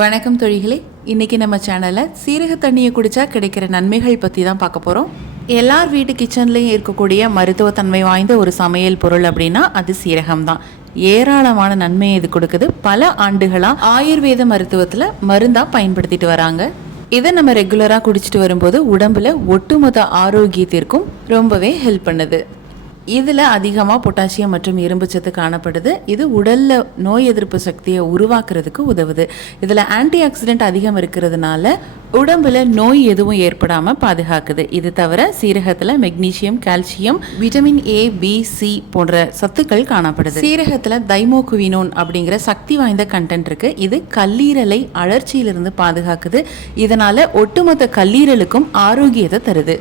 வணக்கம் தொழிகளே. இன்னைக்கு நம்ம சேனலில் சீரக தண்ணியை குடித்தா கிடைக்கிற நன்மைகள் பற்றி தான் பார்க்க போகிறோம் எல்லார் வீட்டு கிச்சன்லேயும் இருக்கக்கூடிய மருத்துவத்தன்மை வாய்ந்த ஒரு சமையல் பொருள் அப்படின்னா அது சீரகம் தான். ஏராளமான நன்மையை இது கொடுக்குது. பல ஆண்டுகளாக ஆயுர்வேத மருத்துவத்தில் மருந்தாக பயன்படுத்திட்டு வராங்க. இதை நம்ம ரெகுலராக குடிச்சிட்டு வரும்போது உடம்புல ஒட்டுமொத்த ஆரோக்கியத்திற்கும் ரொம்பவே ஹெல்ப் பண்ணுது. இதில் அதிகமாக பொட்டாசியம் மற்றும் இரும்புச்சத்து காணப்படுது. இது உடலில் நோய் எதிர்ப்பு சக்தியை உருவாக்குறதுக்கு உதவுது. இதில் ஆன்டி ஆக்சிடென்ட் அதிகம் இருக்கிறதுனால உடம்புல நோய் எதுவும் ஏற்படாமல் பாதுகாக்குது. இது தவிர சீரகத்தில் magnesium calcium vitamin A B C போன்ற சத்துக்கள் காணப்படுது. சீரகத்தில் தைமோகுவினோன் அப்படிங்கிற சக்தி வாய்ந்த கண்டென்ட் இருக்கு. இது கல்லீரலை அழற்சியிலிருந்து பாதுகாக்குது. இதனால ஒட்டுமொத்த கல்லீரலுக்கும் ஆரோக்கியத்தை தருது.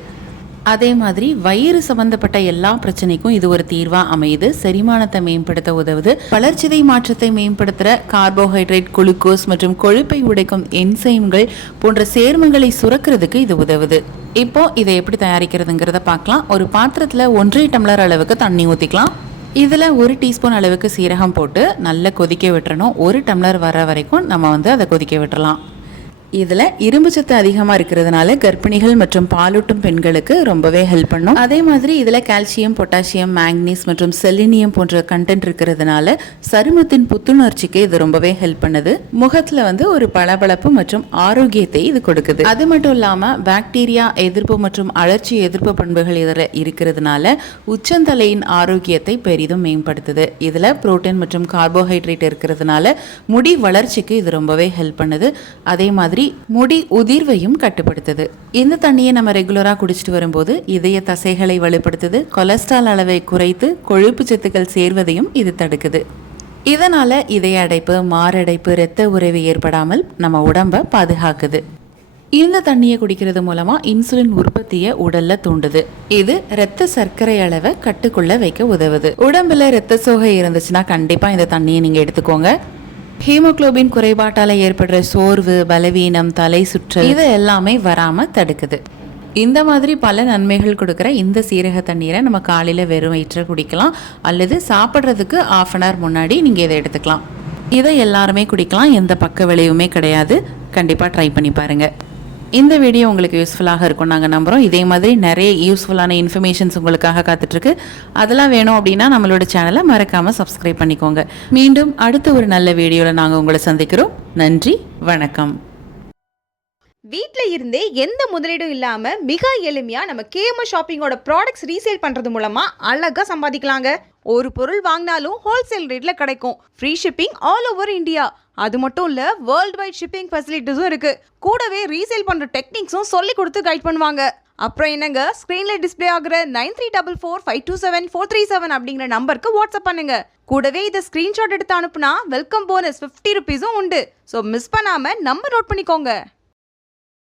அதே மாதிரி வயிறு சம்பந்தப்பட்ட எல்லா பிரச்சனைக்கும் இது ஒரு தீர்வா அமையுது. செரிமானத்தை மேம்படுத்த உதவுது. வளர்ச்சிதை மாற்றத்தை மேம்படுத்துற கார்போஹைட்ரேட் குளுக்கோஸ் மற்றும் கொழுப்பை உடைக்கும் என்சைம்கள் போன்ற சேர்மங்களை சுரக்கிறதுக்கு இது உதவுது. இப்போ இதை எப்படி தயாரிக்கிறதுங்கிறத பார்க்கலாம். ஒரு பாத்திரத்தில் ஒன்றரை டம்ளர் அளவுக்கு தண்ணி ஊற்றிக்கலாம் இதில் ஒரு டீஸ்பூன் அளவுக்கு சீரகம் போட்டு நல்லா கொதிக்க விட்டுறணும். ஒரு டம்ளர் வர வரைக்கும் நம்ம வந்து அதை கொதிக்க விட்டுறலாம். இதில் இரும்பு சத்து அதிகமாக இருக்கிறதுனால கர்ப்பிணிகள் மற்றும் பாலூட்டும் பெண்களுக்கு ரொம்பவே ஹெல்ப் பண்ணும். அதே மாதிரி இதில் கால்சியம் பொட்டாசியம் மேங்னீஸ் மற்றும் செலினியம் போன்ற கண்டென்ட் இருக்கிறதுனால சருமத்தின் புத்துணர்ச்சிக்கு இது ரொம்பவே ஹெல்ப் பண்ணுது. முகத்தில் வந்து ஒரு பளபளப்பு மற்றும் ஆரோக்கியத்தை இது கொடுக்குது. அது மட்டும் இல்லாமல் பாக்டீரியா எதிர்ப்பு மற்றும் அழற்சி எதிர்ப்பு பண்புகள் இதில் இருக்கிறதுனால உச்சந்தலையின் ஆரோக்கியத்தை பெரிதும் மேம்படுத்துது. இதில் புரோட்டீன் மற்றும் கார்போஹைட்ரேட் இருக்கிறதுனால முடி வளர்ச்சிக்கு இது ரொம்பவே ஹெல்ப் பண்ணுது. அதே மாதிரி முடி உதிர்வையும் கட்டுப்படுத்துது. இந்த தண்ணியை நம்ம ரெகுலராக குடிச்சிட்டு வரும்போது இதய தசைகளை வலுப்படுத்துது கொலஸ்ட்ரால் அளவை குறைத்து கொழுப்பு சத்துக்கள் சேர்வதையும் இது தடுக்குது. இதனால இதய அடைப்பு மாரடைப்பு இரத்த உறைவு ஏற்படாமல் நம்ம உடம்பை பாதுகாக்குது. இந்த தண்ணியை குடிக்கிறது மூலமா இன்சுலின் உற்பத்தியை உடல்ல தூண்டுது. இது இரத்த சர்க்கரை அளவை கட்டுக்குள்ள வைக்க உதவுது. உடம்புல இரத்த சோகை இருந்துச்சுன்னா கண்டிப்பா இந்த தண்ணியை நீங்க எடுத்துக்கோங்க. ஹீமோகுளோபின் குறைபாட்டால் ஏற்படுற சோர்வு பலவீனம் தலை சுற்றல் இது எல்லாமே வராமல் தடுக்குது. இந்த மாதிரி பல நன்மைகள் கொடுக்குற இந்த சீரக தண்ணீரை நம்ம காலையில் வெறும் வயிற்றை குடிக்கலாம். அல்லது சாப்பிட்றதுக்கு ஆஃப் அன் ஹவர் முன்னாடி நீங்கள் இதை எடுத்துக்கலாம். இதை எல்லாருமே குடிக்கலாம். எந்த பக்க விளைவுமே கிடையாது. கண்டிப்பாக ட்ரை பண்ணி பாருங்கள் இந்த வீடியோ உங்களுக்கு யூஸ்ஃபுல்லாக இருக்கும் நாங்கள் நம்புகிறோம் இதே மாதிரி நிறைய யூஸ்ஃபுல்லான இன்ஃபர்மேஷன்ஸ் உங்களுக்காக காத்துட்ருக்கு. அதெல்லாம் வேணும் அப்படின்னா நம்மளோட சேனலை மறக்காமல் சப்ஸ்கிரைப் பண்ணிக்கோங்க. மீண்டும் அடுத்த ஒரு நல்ல வீடியோவில் நாங்கள் உங்களை சந்திக்கிறோம். நன்றி வணக்கம். வீட்டில் இருந்தே எந்த முதலீடும் இல்லாமல் மிக எளிமையாக நம்ம கேம ஷாப்பிங்கோட ப்ராடக்ட்ஸ் ரீசேல் பண்ணுறது மூலமாக அழகாக சம்பாதிக்கலாங்க. ஒரு பொருள் வாங்கினாலும் ஹோல்சேல் ரேட்டில் கிடைக்கும். Free shipping all over India அது மட்டும் இல்லை வேர்ல்ட் வைட் ஷிப்பிங் ஃபெசிலிட்டிஸும் இருக்குது கூடவே ரீசேல் பண்ணுற டெக்னிக்ஸும் சொல்லி கொடுத்து கைட் பண்ணுவாங்க. அப்புறம் என்னங்க? ஸ்க்ரீனில் டிஸ்ப்ளே ஆகிற nine three double four five two seven four three seven அப்படிங்கிற நம்பருக்கு வாட்ஸ்அப் பண்ணுங்க. கூடவே இதை ஸ்க்ரீன்ஷாட் எடுத்து அனுப்புனா வெல்கம் போனஸ் ஃபிஃப்டி ருபீஸும் உண்டு. ஸோ மிஸ் பண்ணாமல் நம்பர் நோட் பண்ணிக்கோங்க.